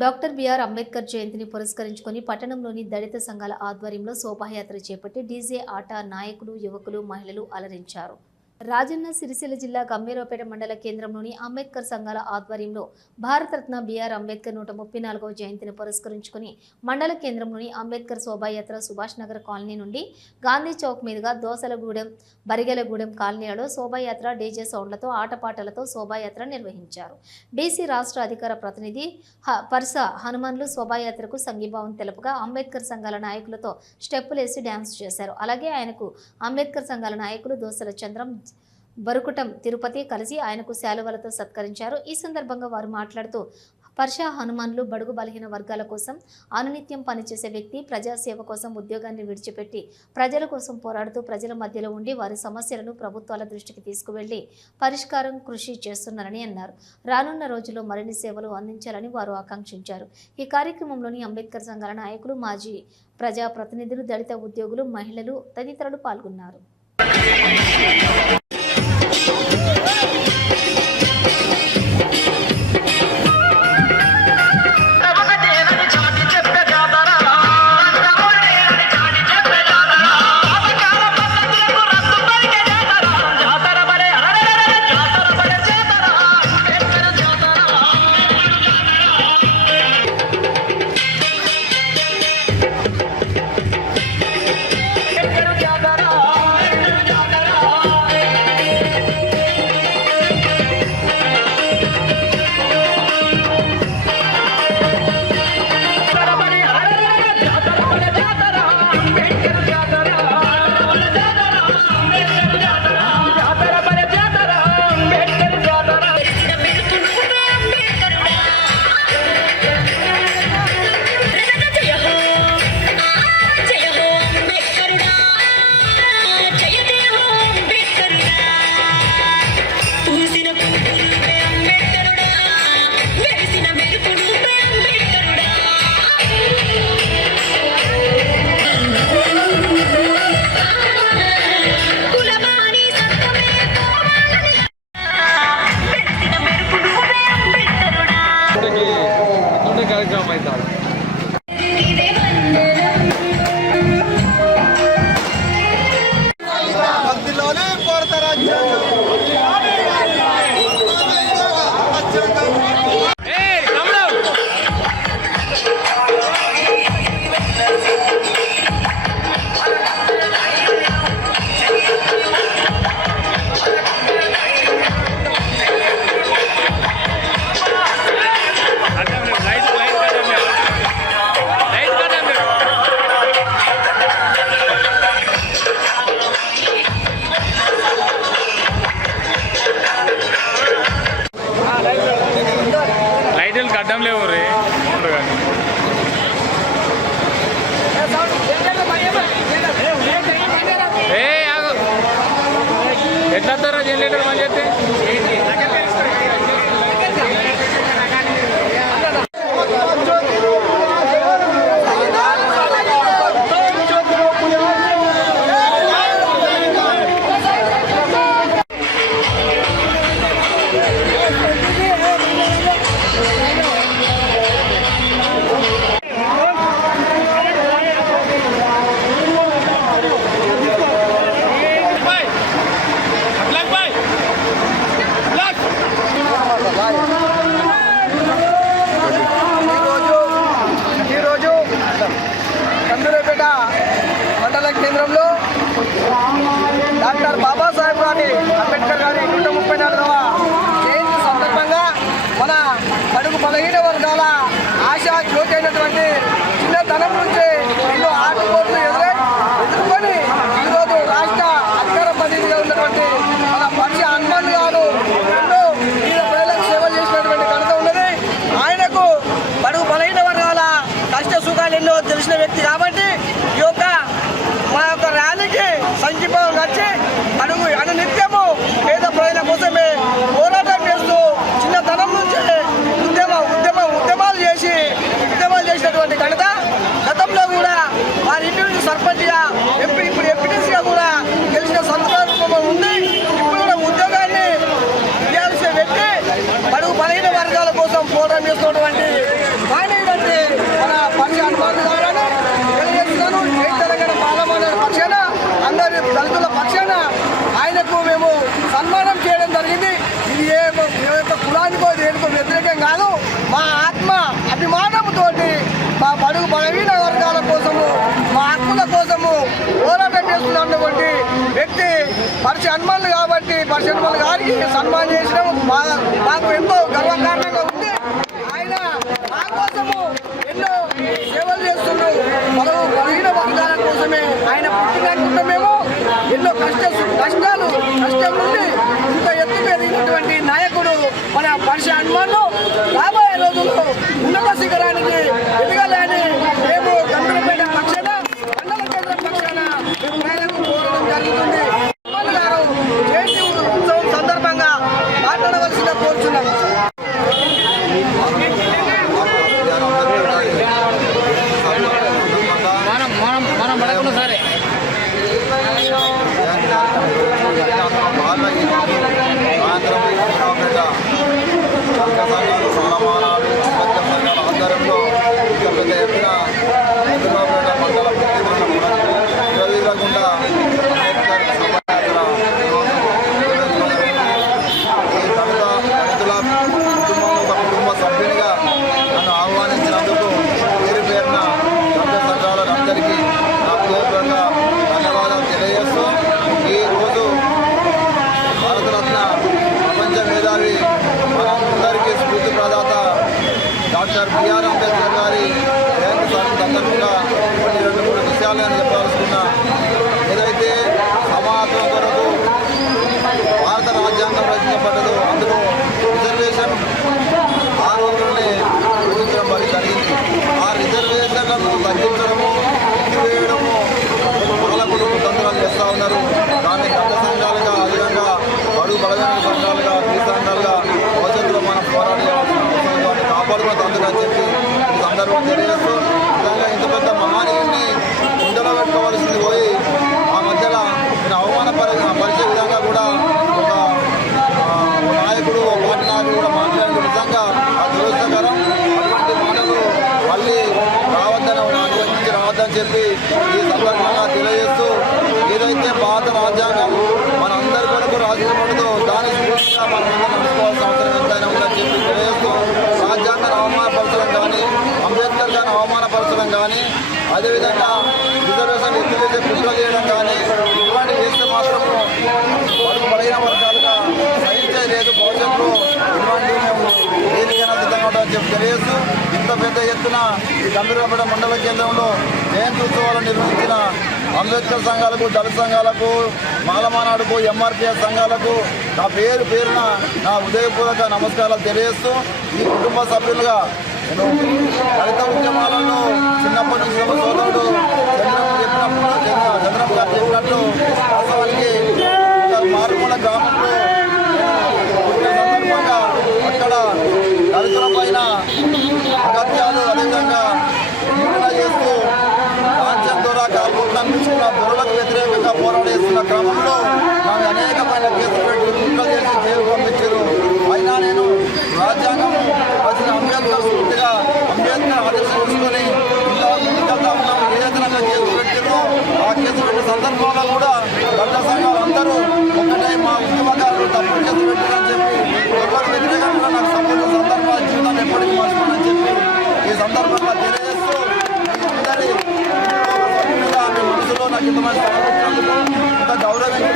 Doctor BR Ambedkar జయంతిని పురస్కరించుకొని పట్టణంలోని దళిత సంఘాల ఆధ్వర్యంలో శోభాయాత్ర చేపట్టి డీజే ఆట నాయకులు, యువకులు, మహిళలు అలరించారు. రాజన్న సిరిసిల్ల జిల్లా గంభీరావుపేట మండల కేంద్రంలోని అంబేద్కర్ సంఘాల ఆధ్వర్యంలో భారతరత్న బిఆర్ అంబేద్కర్ 134వ జయంతిని పురస్కరించుకుని మండల కేంద్రంలోని అంబేద్కర్ శోభాయాత్ర సుభాష్ నగర్ కాలనీ నుండి గాంధీ చౌక్ మీదుగా దోసలగూడెం, బరిగెలగూడెం కాలనీలలో శోభాయాత్ర డీజే సౌండ్లతో ఆటపాటలతో శోభాయాత్ర నిర్వహించారు. బీసీ రాష్ట్ర అధికార ప్రతినిధి పర్స హనుమాన్లు శోభాయాత్రకు సంఘీభావం తెలుపుగా అంబేద్కర్ సంఘాల నాయకులతో స్టెప్పులేసి డ్యాన్స్ చేశారు. అలాగే ఆయనకు అంబేద్కర్ సంఘాల నాయకులు దోసల చంద్రం, బరుకుటం తిరుపతి కలిసి ఆయనకు శాలువలతో సత్కరించారు. ఈ సందర్భంగా వారు మాట్లాడుతూ పర్షా హనుమాన్లు బడుగు బలహీన వర్గాల కోసం అనునిత్యం పనిచేసే వ్యక్తి, ప్రజాసేవ కోసం ఉద్యోగాన్ని విడిచిపెట్టి ప్రజల కోసం పోరాడుతూ ప్రజల మధ్యలో ఉండి వారి సమస్యలను ప్రభుత్వాల దృష్టికి తీసుకువెళ్లి పరిష్కారం కృషి చేస్తున్నారని అన్నారు. రానున్న రోజుల్లో మరిన్ని సేవలు అందించాలని వారు ఆకాంక్షించారు. ఈ కార్యక్రమంలోని అంబేద్కర్ సంఘాల నాయకులు, మాజీ ప్రజా ప్రతినిధులు, దళిత ఉద్యోగులు, మహిళలు తదితరులు పాల్గొన్నారు. అడ్డం లేవు రే ఎట్లా వస్తారా జనరేటర్ పని చేస్తే మండల కేంద్రంలో డాక్టర్ బాబాసాహెబ్ అంబేద్కర్ గారి 134వ జయంతి సందర్భంగా మన బడుగు బలహీన వర్గాల ఆశా జ్యోతి అయినటువంటి చిన్నతనం నుంచి ఎన్నో ఆటపోట్లు ఎదుర్కొని ఈరోజు రాష్ట్ర అధికార ప్రతినిధిగా ఉన్నటువంటి మన పర్ష హనుమాన్ గారు ఎన్నో ప్రజలకు సేవలు చేసినటువంటి ఘనత ఉన్నది. ఆయనకు బడుగు బలహీన వర్గాల కష్ట సుఖాలు ఎన్నో తెలిసిన వ్యక్తి కాబట్టి ఈ యొక్క మా యొక్క ర్యాలీకి సంక్షిప్తం వచ్చి అనునిత్యము పేద ప్రజల కోసమే పోరాటం చేస్తూ చిన్నతనం నుంచి ఉద్యమాలు చేసినటువంటి ఘనత గతంలో కూడా పక్షాన అందరి దళితుల పక్షాన ఆయనకు మేము సన్మానం చేయడం జరిగింది. ఇది ఏ యొక్క కులానికో దేనికో వ్యతిరేకం కాదు. మా ఆత్మ అభిమానంతో మా బడుగు బలహీన వర్గాల కోసము మా హక్కుల కోసము పోరాటం చేస్తున్నటువంటి వ్యక్తి పరిచయ హనుమాన్లు కాబట్టి పరిచయ హనుమాన్ గారికి సన్మానం చేసినాము. మాకు ఎంతో గర్వకారణంగా ఉంది. ఆయన మా కోసము ఎన్నో సేవలు చేస్తున్నారు. బడుగు బలహీన వర్గాల కోసమే ఆయన పుట్టినట్టున్న మేము ఎన్నో కష్టం నుండి ఇంత ఎత్తు ఎదిగినటువంటి నాయకుడు మన పరిచయ హనుమాన్లు రాబోయే రోజుల్లో ఉన్నత శిఖరానికి ఎదగాలని మేము గంభీరపేట పక్షాన మండల కేంద్రం పక్షాన మేము ప్రజలకు కోరడం జరుగుతుంది. హనుమాన్ గారు జయంతి ఉత్సవం సందర్భంగా మాట్లాడవలసిన కోరుచున్నాము. మనం పడకుండా సరే ఆధ్వర్యంలో పెద్ద ఎత్తున హైదరాబాద్ మండల రవిరకుండా కుటుంబ సభ్యునిగా నన్ను ఆహ్వానించినందుకు పేరు పేరున దళిత సంఘాలందరికీ నా పూర్వకంగా ధన్యవాదాలు తెలియజేస్తూ ఈరోజు భారతరత్న ప్రపంచ మేధావి మనందరికీ స్ఫూర్తి ప్రదాత డాక్టర్ బిఆర్ అంబేద్కర్ గారి జయంతి సందర్భంగా కొన్ని 2-3 విషయాలు నేను చెప్పాల్సుకున్నా. ఏదైతే సమానత్వం కొరకు భారత రాజ్యాంగం రచించబడ్డదో అందులో రిజర్వేషన్ ఆ రోజుల్లోనే రచించడం మరి జరిగింది. ఆ రిజర్వేషన్లను తగ్గించడము ఎత్తివేయడము పాలకులు తంత్రాలు చేస్తూ ఉన్నారు. దాన్ని పెద్ద సంఘాలుగా అధికంగా బడుగు బలమైన సంఘాలుగా ఈ సంఘాలుగా భవిష్యత్తులో మనం పోరాడాల్సిన అవసరం వాటిని కాపాడుకుని తందుకని చెప్పి ఈ సందర్భం తెలియజేస్తూ నిజంగా ఇంత పెద్ద మహానీయుడిని గుండెలో పెట్టుకోవాల్సింది పోయి ఆ మధ్యలో అవమానపరిచే విధంగా కూడా ఒక నాయకుడు పార్టీ నాయకుడు కూడా మాట్లాడి నిజంగా ఆ దురదృష్టకరం. అటువంటి మాటలు మళ్ళీ రావద్దని చెప్పి ఈ సందర్భంగా తెలియజేస్తూ ఏదైతే భారత రాజ్యాంగం మనందరి కొరకు రాజకీయపడదో దాని స్ఫూర్తిగా మనం నడుచుకోవాల్సిన అవసరం ఎంతైనా ఉందని చెప్పి తెలియజేస్తూ రాజ్యాంగాన్ని అవమానపరచడం కానీ అంబేద్కర్ గారిని అవమానపరచడం కానీ అదేవిధంగా రిజర్వేషన్ ఎత్తివేసే కుట్ర చేయడం కానీ ఇటువంటి చేస్తే మాత్రము బడుగు బలహీన వర్గాలుగా సహించేది లేదు. భవిష్యత్తులో ఇటువంటి మేము దేనికైనా సిద్ధంగా ఉంటామని చెప్పి తెలియజేస్తూ ఇంత పెద్ద ఎత్తున ఈ గంభీరపేట మండల కేంద్రంలో జయంతి ఉత్సవాలు నిర్వహించిన అంబేద్కర్ సంఘాలకు దళిత సంఘాలకు మాలమానాడుకు ఎంఆర్పిఎస్ సంఘాలకు నా పేరున నా హృదయపూర్వక నమస్కారాలు తెలియజేస్తూ ఈ కుటుంబ సభ్యులుగా నేను దళిత ఉద్యమాలలో చిన్నప్పటి నుంచి సోదరుడు చంద్రబాబు గారు చెప్పినట్టు వాస్తవానికి మారుమూల గ్రామంలో పుట్టిన సందర్భంగా అక్కడ దళితుల పైన అగత్యాలు అదేవిధంగా నిందన చేస్తూ రాజ్యం ద్వారా కాల్పులను తీసుకున్న దొరలకు వ్యతిరేకంగా పోరాడేస్తున్న క్రమంలో నాకు అనేకమైన కేసులు పెట్టి కుట్రలు చేసి జైలు పంపించారు. అయినా నేను రాజ్యాంగం వచ్చిన అంబేద్కర్ స్ఫూర్తిగా అంబేద్కర్ ఆదర్శం తీసుకొని ఇలా ముందుకెళ్తా ఉన్నాం. ఏదైతే నాకు కేసు పెట్టారో ఆ కేసు పెట్టిన సందర్భంలో కూడా దళిత సంఘాలు అందరూ ఒకటే మా ఉద్యమకారులు తప్పుడు కేసు పెట్టారని చెప్పి ఎవరు వ్యతిరేకంగా నాకు సంబంధించిన సందర్భాల జీవితాన్ని ఎప్పటికీ మర్చిపోనని చెప్పి ఈ సందర్భంగా తెలియజేస్తూ అందరి మనసులో నాకు ఇంతమంది సమర్పించినందుకు ఇంత గౌరవించి